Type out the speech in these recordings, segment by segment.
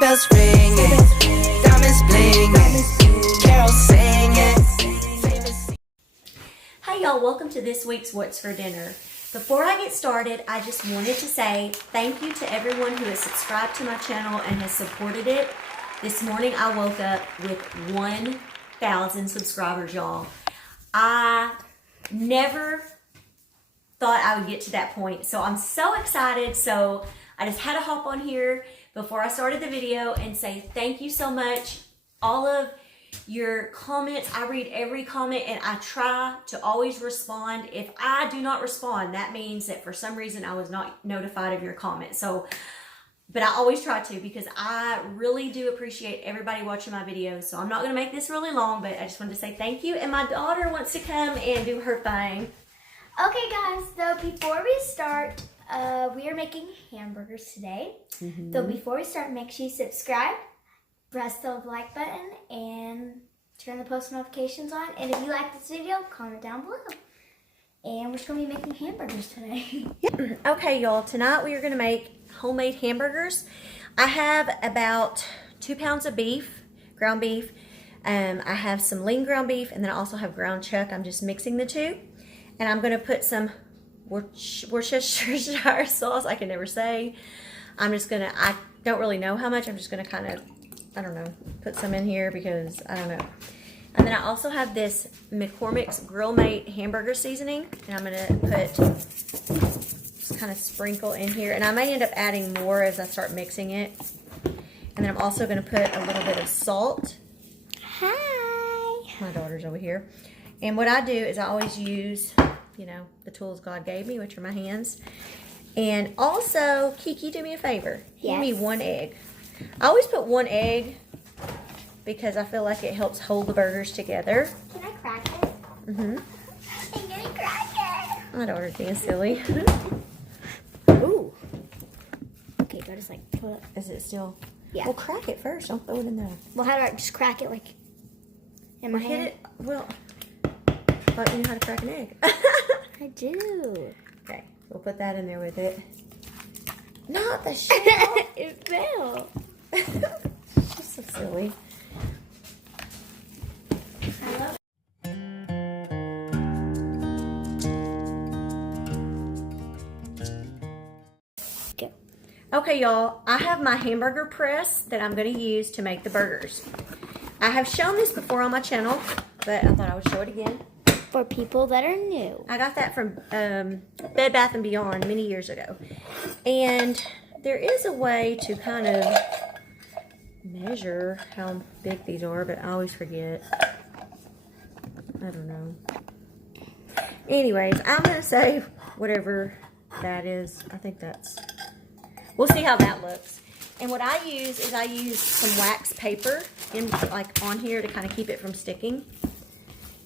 bells ringing, diamonds blinging, carols singing. Hey y'all, welcome to this week's What's for Dinner. Before I get started, I just wanted to say thank you to everyone who has subscribed to my channel and has supported it. This morning I woke up with 1,000 subscribers, y'all. I never thought I would get to that point, so I'm so excited. So I just had to hop on here before I started the video and say thank you so much. All of your comments, I read every comment and I try to always respond. If I do not respond, that means that for some reason I was not notified of your comment. So, but I always try to, because I really do appreciate everybody watching my videos. So I'm not going to make this really long, but I just wanted to say thank you. And my daughter wants to come and do her thing. Okay guys, so before we start, we are making hamburgers today. So before we start, make sure you subscribe, press the like button, and turn the post notifications on. And if you like this video, comment down below. And we're just going to be making hamburgers today. Okay, y'all, tonight we are going to make homemade hamburgers. I have about 2 pounds of beef, ground beef. I have some lean ground beef, and then I also have ground chuck. I'm just mixing the two. And I'm going to put some Worcestershire sauce. I can never say. I'm just going to, I don't really know how much. I'm just going to kind of, I don't know, put some in here because I don't know. And then I also have this McCormick's Grill Mate hamburger seasoning. And I'm going to put, just kind of sprinkle in here. And I may end up adding more as I start mixing it. And then I'm also going to put a little bit of salt. Hi. My daughter's over here. And what I do is I always use, you know, the tools God gave me, which are my hands. And also, Kiki, do me a favor. Yes. Give me 1 egg. I always put 1 egg because I feel like it helps hold the burgers together. Can I crack it? Mm-hmm. I'm going to crack it. My daughter's being silly. Ooh. Okay, do I just like put it? Is it still? Yeah. Well, crack it first. Don't throw it in there. Well, how do I just crack it like in my hand? Hit it. Well, I thought you knew how to crack an egg. I do. Okay, we'll put that in there with it. Not the shell. It fell. She's so silly. I love it. Okay, y'all, I have my hamburger press that I'm going to use to make the burgers. I have shown this before on my channel, but I thought I would show it again. For people that are new. I got that from Bed Bath & Beyond many years ago. And there is a way to kind of measure how big these are, but I always forget. I don't know. Anyways, I'm going to say whatever that is. I think that's... We'll see how that looks. And what I use is I use some wax paper in, like, on here to kind of keep it from sticking.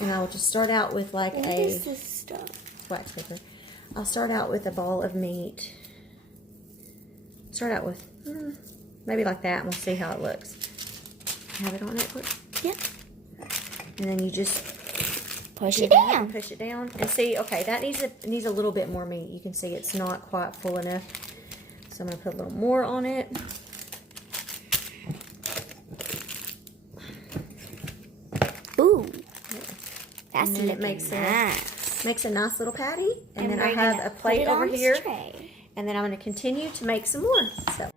And I'll just start out with like What is this stuff? Wax paper. I'll start out with a ball of meat. Start out with maybe like that, and we'll see how it looks. Have it on it quick. Yep. And then you just Push it down. Push it down, and see. Okay, that needs a little bit more meat. You can see it's not quite full enough. So I'm gonna put a little more on it. Ooh. And That's then it makes a nice little patty. And then I have a plate over here. And then I'm going to continue to make some more. So.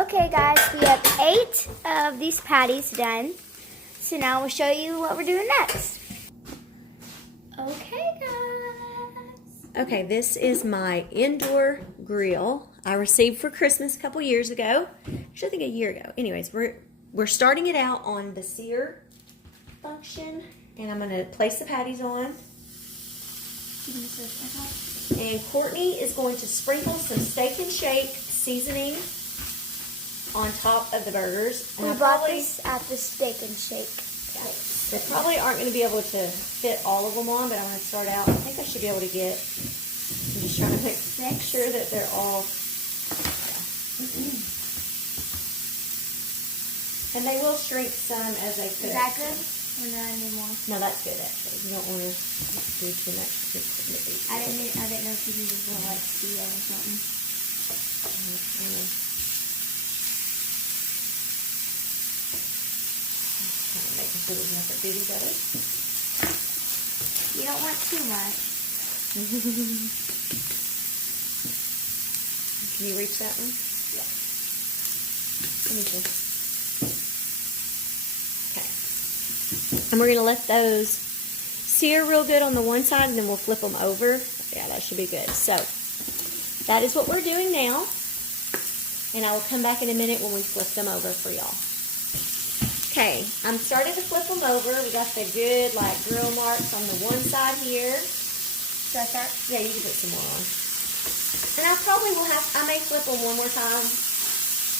Okay guys, we have 8 of these patties done. So now we'll show you what we're doing next. Okay guys. Okay, this is my indoor grill I received for Christmas a couple years ago. Actually, I think a year ago. Anyways, we're starting it out on the sear function. And I'm going to place the patties on. And Courtney is going to sprinkle some Steak and Shake seasoning on top of the burgers. We bought this at the Steak and Shake place. They probably aren't going to be able to fit all of them on, but I'm going to start out. I think I should be able to get, I'm just trying to make sure that they're all, and they will shrink some as they cook. Is that good? Or no, I need more? No, that's good actually. You don't want to do too much. I didn't know if you needed more like steel or something. Making sure there's nothing bitty butter. You don't want too much. Can you reach that one? Yeah. Let me see. Okay. And we're going to let those sear real good on the one side, and then we'll flip them over. Yeah, that should be good. So, that is what we're doing now. And I will come back in a minute when we flip them over for y'all. Okay, I'm starting to flip them over. We got the good, like, grill marks on the one side here. Should I start? Yeah, you can put some more on. And I may flip them one more time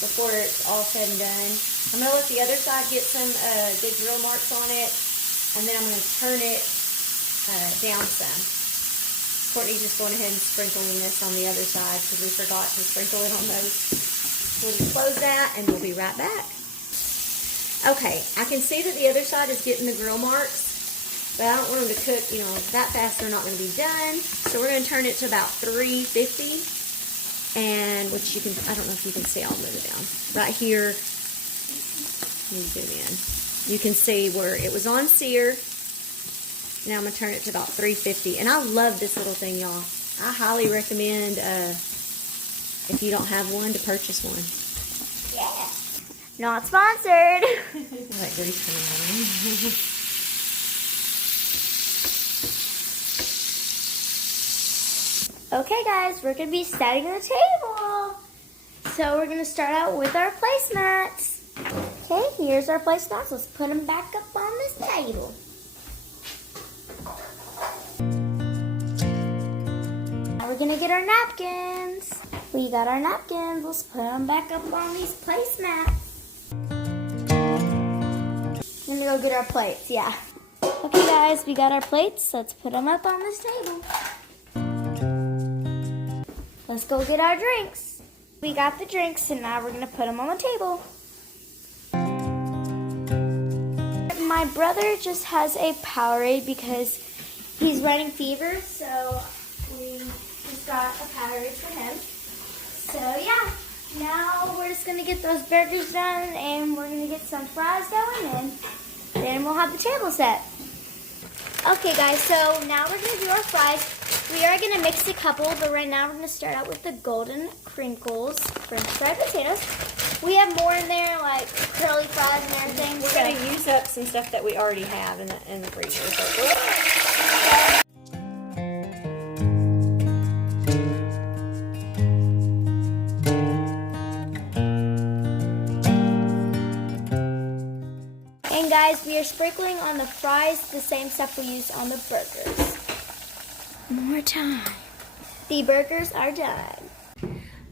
before it's all said and done. I'm going to let the other side get some good grill marks on it, and then I'm going to turn it down some. Courtney's just going ahead and sprinkling this on the other side because we forgot to sprinkle it on those. We'll just close that, and we'll be right back. Okay, I can see that the other side is getting the grill marks, but I don't want them to cook, you know, that fast. They're not going to be done. So we're going to turn it to about 350, and which you can, I don't know if you can see, I'll move it down. Right here, let me zoom in. You can see where it was on sear. Now I'm going to turn it to about 350, and I love this little thing, y'all. I highly recommend, if you don't have one, to purchase one. Yeah. Not sponsored. Like grease coming out. Okay, guys, we're going to be setting the table. So we're going to start out with our placemats. Okay, here's our placemats. Let's put them back up on this table. Now we're going to get our napkins. We got our napkins. Let's put them back up on these placemats. We're going to go get our plates, yeah. Okay, guys, we got our plates. Let's put them up on this table. Let's go get our drinks. We got the drinks, and now we're going to put them on the table. My brother just has a Powerade because he's running fever, so we just got a Powerade for him. So, yeah. Now we're just going to get those burgers done, and we're going to get some fries going, and then we'll have the table set. Okay, guys, so now we're going to do our fries. We are going to mix a couple, but right now we're going to start out with the golden crinkles French fried potatoes. We have more in there, like curly fries and everything. We're going to use up some stuff that we already have in the freezer. So. And guys, we are sprinkling on the fries the same stuff we used on the burgers. More time. The burgers are done.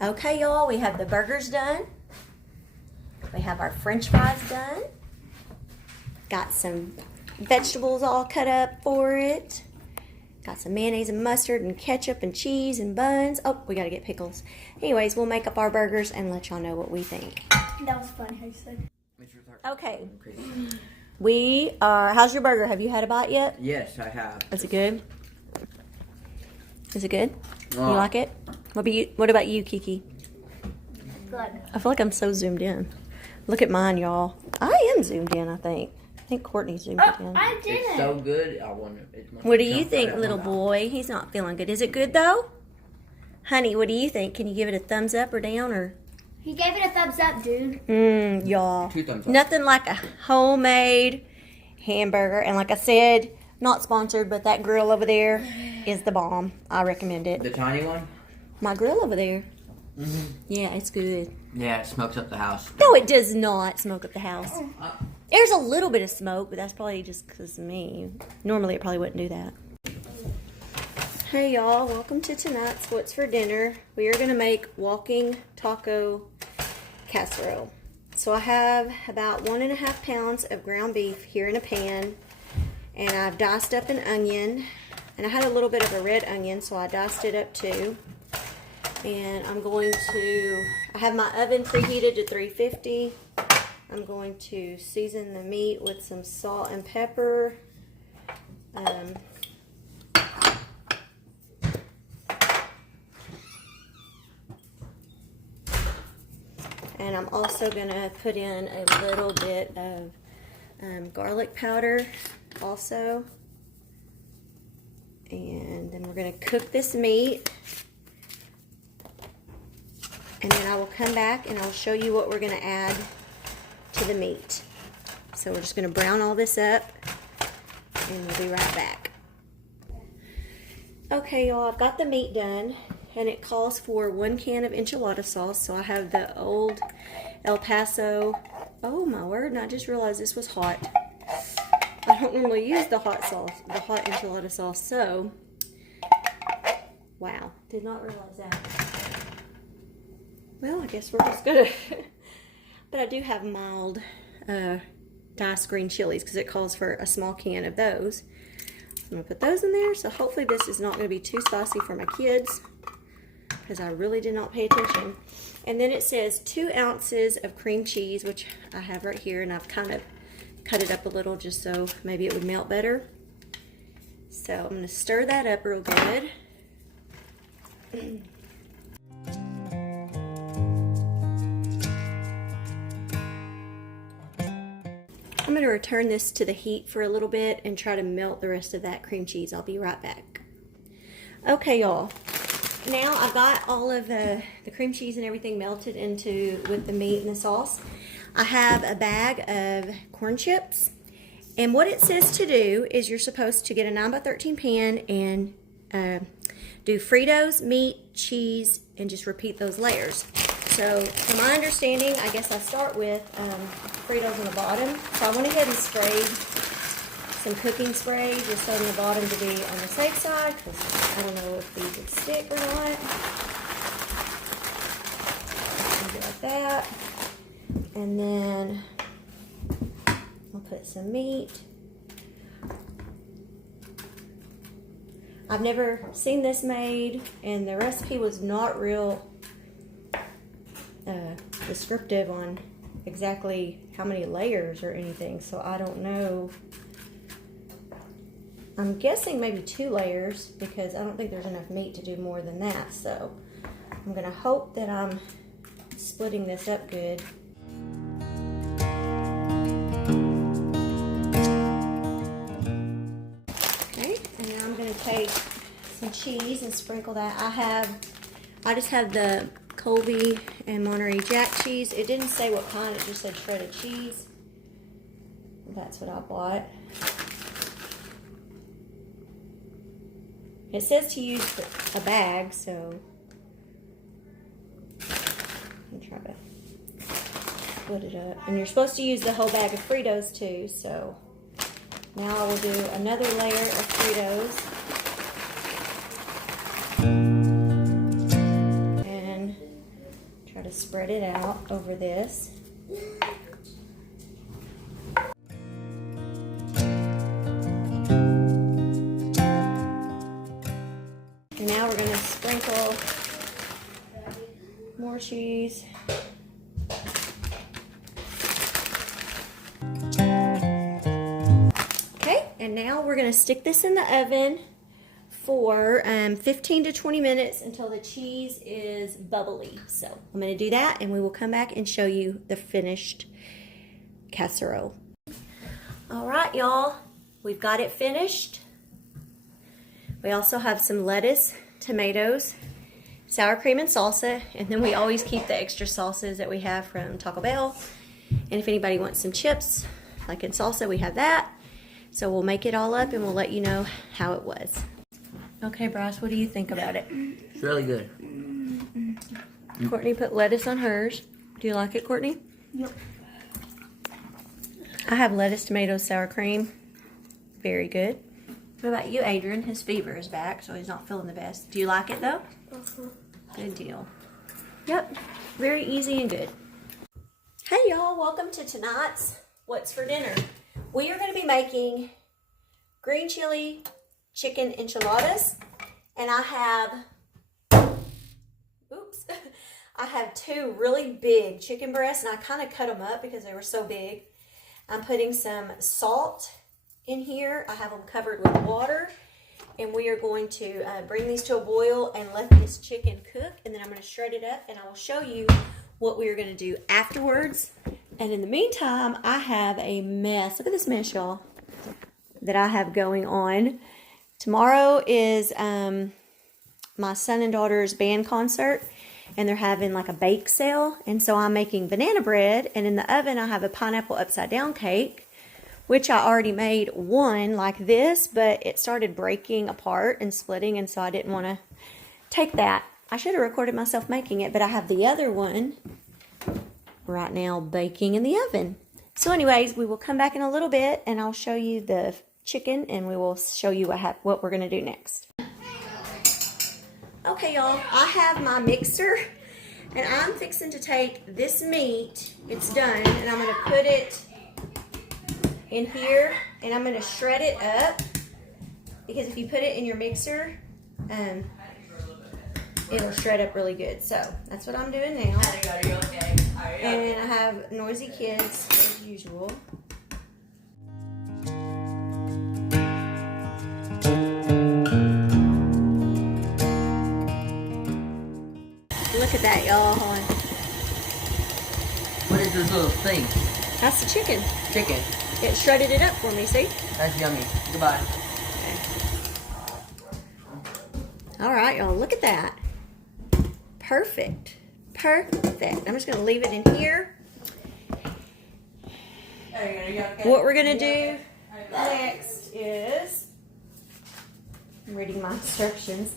Okay, y'all, we have the burgers done. We have our French fries done. Got some vegetables all cut up for it. Got some mayonnaise and mustard and ketchup and cheese and buns. Oh, we got to get pickles. Anyways, we'll make up our burgers and let y'all know what we think. That was funny how you said. Okay. How's your burger? Have you had a bite yet? Yes, I have. Is it good? Is it good? You like it? What about you, Kiki? Good. I feel like I'm so zoomed in. Look at mine, y'all. I am zoomed in, I think. I think Courtney zoomed in. I didn't. It's so good. I wonder. What do you think, little boy? He's not feeling good. Is it good, though? Honey, what do you think? Can you give it a thumbs up or down? Or? He gave it a thumbs up, dude. Y'all. 2 thumbs up. Nothing like a homemade hamburger. And like I said, not sponsored, but that grill over there is the bomb. I recommend it. The tiny one? My grill over there. Yeah, it's good. Yeah, it smokes up the house. No, it does not smoke up the house. There's a little bit of smoke, but that's probably just because of me. Normally, it probably wouldn't do that. Hey, y'all. Welcome to tonight's What's for Dinner. We are going to make walking taco casserole. So I have about 1.5 pounds of ground beef here in a pan. And I've diced up an onion. And I had a little bit of a red onion, so I diced it up too. And I have my oven preheated to 350. I'm going to season the meat with some salt and pepper. And I'm also going to put in a little bit of garlic powder also. And then we're going to cook this meat. And then I will come back and I'll show you what we're going to add to the meat. So we're just going to brown all this up and we'll be right back. Okay, y'all, I've got the meat done and it calls for 1 can of enchilada sauce. So I have the old El Paso. Oh my word, and I just realized this was hot. I don't normally use the hot sauce, the hot enchilada sauce, so wow, did not realize that. Well, I guess we're just gonna, but I do have mild diced green chilies because it calls for a small can of those. I'm gonna put those in there, so hopefully this is not gonna be too spicy for my kids because I really did not pay attention. And then it says 2 ounces of cream cheese, which I have right here, and I've kind of cut it up a little just so maybe it would melt better. So I'm going to stir that up real good. I'm going to return this to the heat for a little bit and try to melt the rest of that cream cheese. I'll be right back. Okay, y'all. Now I've got all of the cream cheese and everything melted with the meat and the sauce. I have a bag of corn chips, and what it says to do is you're supposed to get a 9x13 pan and do Fritos, meat, cheese, and just repeat those layers. So from my understanding, I guess I start with Fritos on the bottom. So I went ahead and sprayed some cooking spray just on the bottom to be on the safe side because I don't know if these would stick or not. Like that. And then I'll put some meat. I've never seen this made, and the recipe was not real descriptive on exactly how many layers or anything, so I don't know. I'm guessing maybe 2 layers because I don't think there's enough meat to do more than that, so I'm gonna hope that I'm splitting this up good. Okay, and now I'm gonna take some cheese and sprinkle that. I just have the Colby and Monterey Jack cheese. It didn't say what kind, it just said shredded cheese. That's what I bought. It says to use a bag, so I'm trying to split it up. And you're supposed to use the whole bag of Fritos too, so now I will do another layer of Fritos. And try to spread it out over this. And now we're going to sprinkle more cheese. Okay, and now we're going to stick this in the oven for 15 to 20 minutes until the cheese is bubbly. So I'm going to do that, and we will come back and show you the finished casserole. All right, y'all, we've got it finished. We also have some lettuce, tomatoes, sour cream and salsa, and then we always keep the extra sauces that we have from Taco Bell. And if anybody wants some chips, like in salsa, we have that. So we'll make it all up and we'll let you know how it was. Okay, Bryce, what do you think about it? It's really good. Courtney put lettuce on hers. Do you like it, Courtney? Yep. I have lettuce, tomatoes, sour cream. Very good. What about you, Adrian? His fever is back, so he's not feeling the best. Do you like it, though? Good deal. Yep, very easy and good. Hey, y'all. Welcome to tonight's What's for Dinner. We are going to be making green chili chicken enchiladas. And I have, oops, I have 2 really big chicken breasts, and I kind of cut them up because they were so big. I'm putting some salt in here. I have them covered with water, and we are going to bring these to a boil and let this chicken cook, and then I'm going to shred it up, and I will show you what we are going to do afterwards. And in the meantime, I have a mess. Look at this mess, y'all, that I have going on. Tomorrow is my son and daughter's band concert, and they're having like a bake sale, and so I'm making banana bread, and in the oven I have a pineapple upside down cake, which I already made one like this, but it started breaking apart and splitting, and so I didn't want to take that. I should have recorded myself making it, but I have the other one right now baking in the oven. So anyways, we will come back in a little bit, and I'll show you the chicken, and we will show you what we're going to do next. Okay, y'all, I have my mixer, and I'm fixing to take this meat, it's done, and I'm going to put it in here, and I'm going to shred it up, because if you put it in your mixer, it'll shred up really good. So that's what I'm doing now. And I have noisy kids as usual. Look at that, y'all. Hold on. What is this little thing? That's the chicken. Chicken. It shredded it up for me, see? That's yummy. Goodbye. All right, y'all, look at that. Perfect. Perfect. I'm just going to leave it in here. What we're going to do next is, I'm reading my instructions.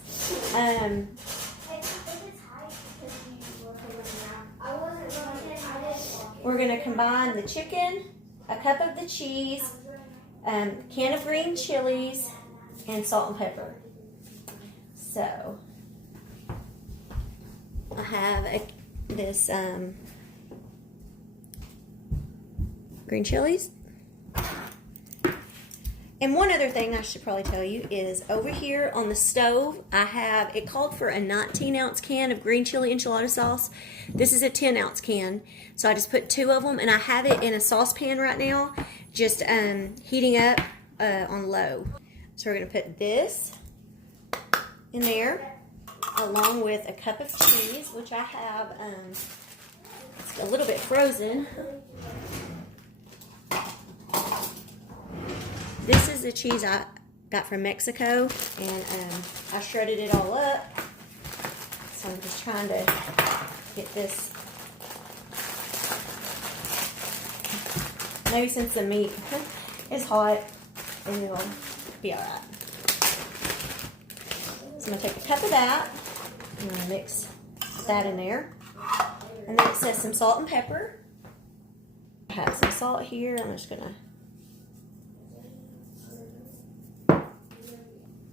We're going to combine the chicken, a cup of the cheese, can of green chilies, and salt and pepper. So, I have this green chilies. And one other thing I should probably tell you is over here on the stove, I have, it called for a 19-ounce can of green chili enchilada sauce. This is a 10-ounce can. So I just put 2 of them, and I have it in a saucepan right now, just heating up on low. So we're going to put this in there, along with a cup of cheese, which I have, it's a little bit frozen. This is the cheese I got from Mexico, and I shredded it all up. So I'm just trying to get this. Maybe since the meat is hot, it'll be all right. So I'm going to take a cup of that. I'm going to mix that in there. And then it says some salt and pepper. I have some salt here. I'm just going to.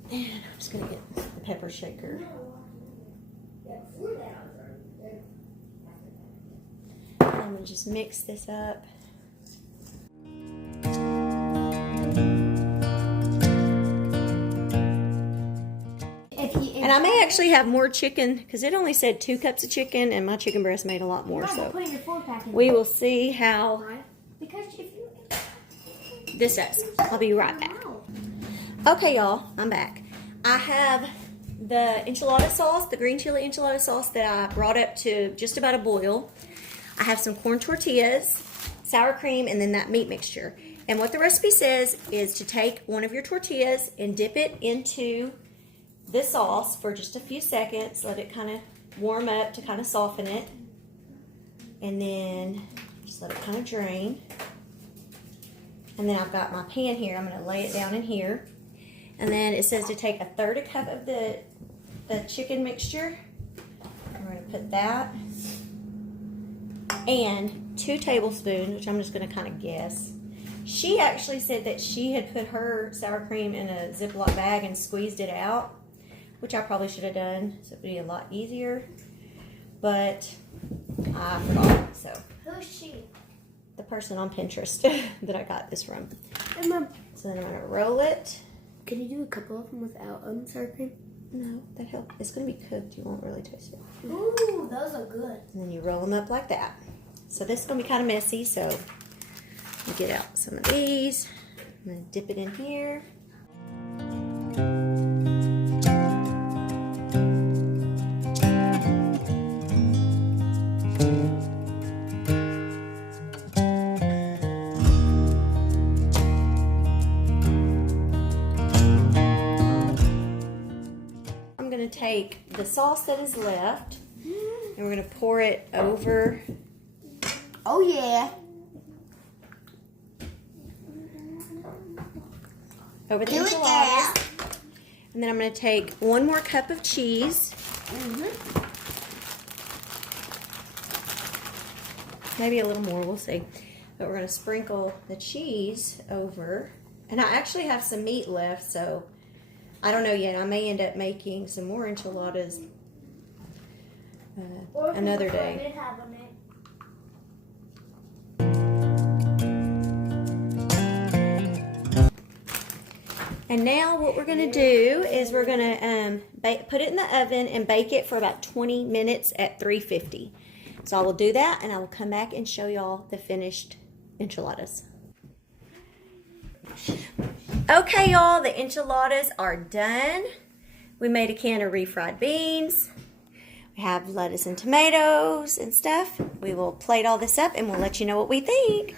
And I'm just going to get the pepper shaker. I'm going to just mix this up. And I may actually have more chicken, because it only said 2 cups of chicken, and my chicken breast made a lot more. So we will see how this does. I'll be right back. Okay, y'all, I'm back. I have the enchilada sauce, the green chili enchilada sauce that I brought up to just about a boil. I have some corn tortillas, sour cream, and then that meat mixture. And what the recipe says is to take one of your tortillas and dip it into this sauce for just a few seconds. Let it kind of warm up to kind of soften it. And then just let it kind of drain. And then I've got my pan here. I'm going to lay it down in here. And then it says to take 1/3 cup of the chicken mixture. We're going to put that. And 2 tablespoons, which I'm just going to kind of guess. She actually said that she had put her sour cream in a Ziploc bag and squeezed it out, which I probably should have done, so it would be a lot easier. But I forgot, so. Who's she? The person on Pinterest that I got this from. So then I'm going to roll it. Can you do a couple of them without sour cream? No, that helps. It's going to be cooked. You won't really taste it. Ooh, those are good. And then you roll them up like that. So this is going to be kind of messy, so you get out some of these. I'm going to dip it in here. I'm going to take the sauce that is left and we're going to pour it over. Oh, yeah. Over the Do it, enchiladas. And then I'm going to take 1 more cup of cheese. Maybe a little more, we'll see. But we're going to sprinkle the cheese over. And I actually have some meat left, so I don't know yet. I may end up making some more enchiladas another day. And now what we're going to do is we're going to put it in the oven and bake it for about 20 minutes at 350. So I will do that and I will come back and show y'all the finished enchiladas. Okay, y'all, the enchiladas are done. We made a can of refried beans. We have lettuce and tomatoes and stuff. We will plate all this up and we'll let you know what we think.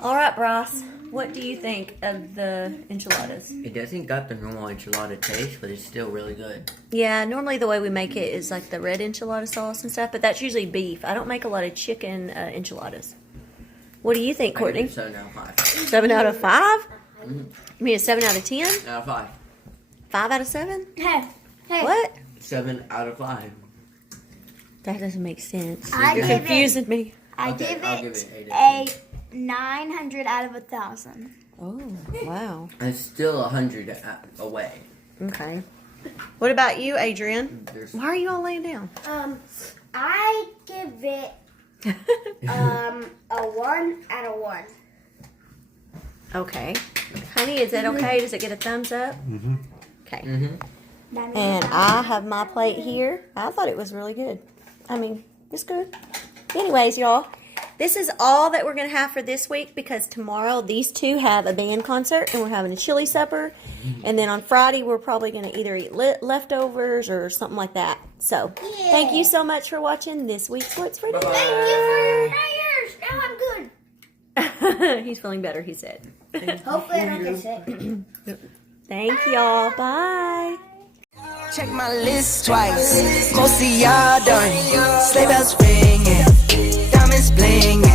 All right, Bryce. What do you think of the enchiladas? It doesn't got the normal enchilada taste, but it's still really good. Yeah, normally the way we make it is like the red enchilada sauce and stuff, but that's usually beef. I don't make a lot of chicken enchiladas. What do you think, Courtney? 7 out of 5. 7 out of 5? You mean a 7 out of 10? Out of 5. 5 out of 7? Hey. What? 7 out of 5. That doesn't make sense. I You're give confusing me. I Okay, give I'll give it it a 900 out of 1,000. Oh, wow. It's still 100 away. Okay. What about you, Adrian? There's Why are you all laying down? I give it a 1 out of 1. Okay. Honey, is that okay? Does it get a thumbs up? Mm-hmm. Okay. Mm-hmm. And I have my plate here. I thought it was really good. I mean, it's good. Anyways, y'all, this is all that we're going to have for this week because tomorrow these two have a band concert and we're having a chili supper. And then on Friday, we're probably going to either eat leftovers or something like that. So, thank you so much for watching this week's What's for Dinner. Thank you for your prayers. Now I'm good. He's feeling better, he said. Hopefully I don't get sick. Thank y'all. Bye. Check my list twice. Most of y'all done. Sleigh bells ringing, diamonds blinging.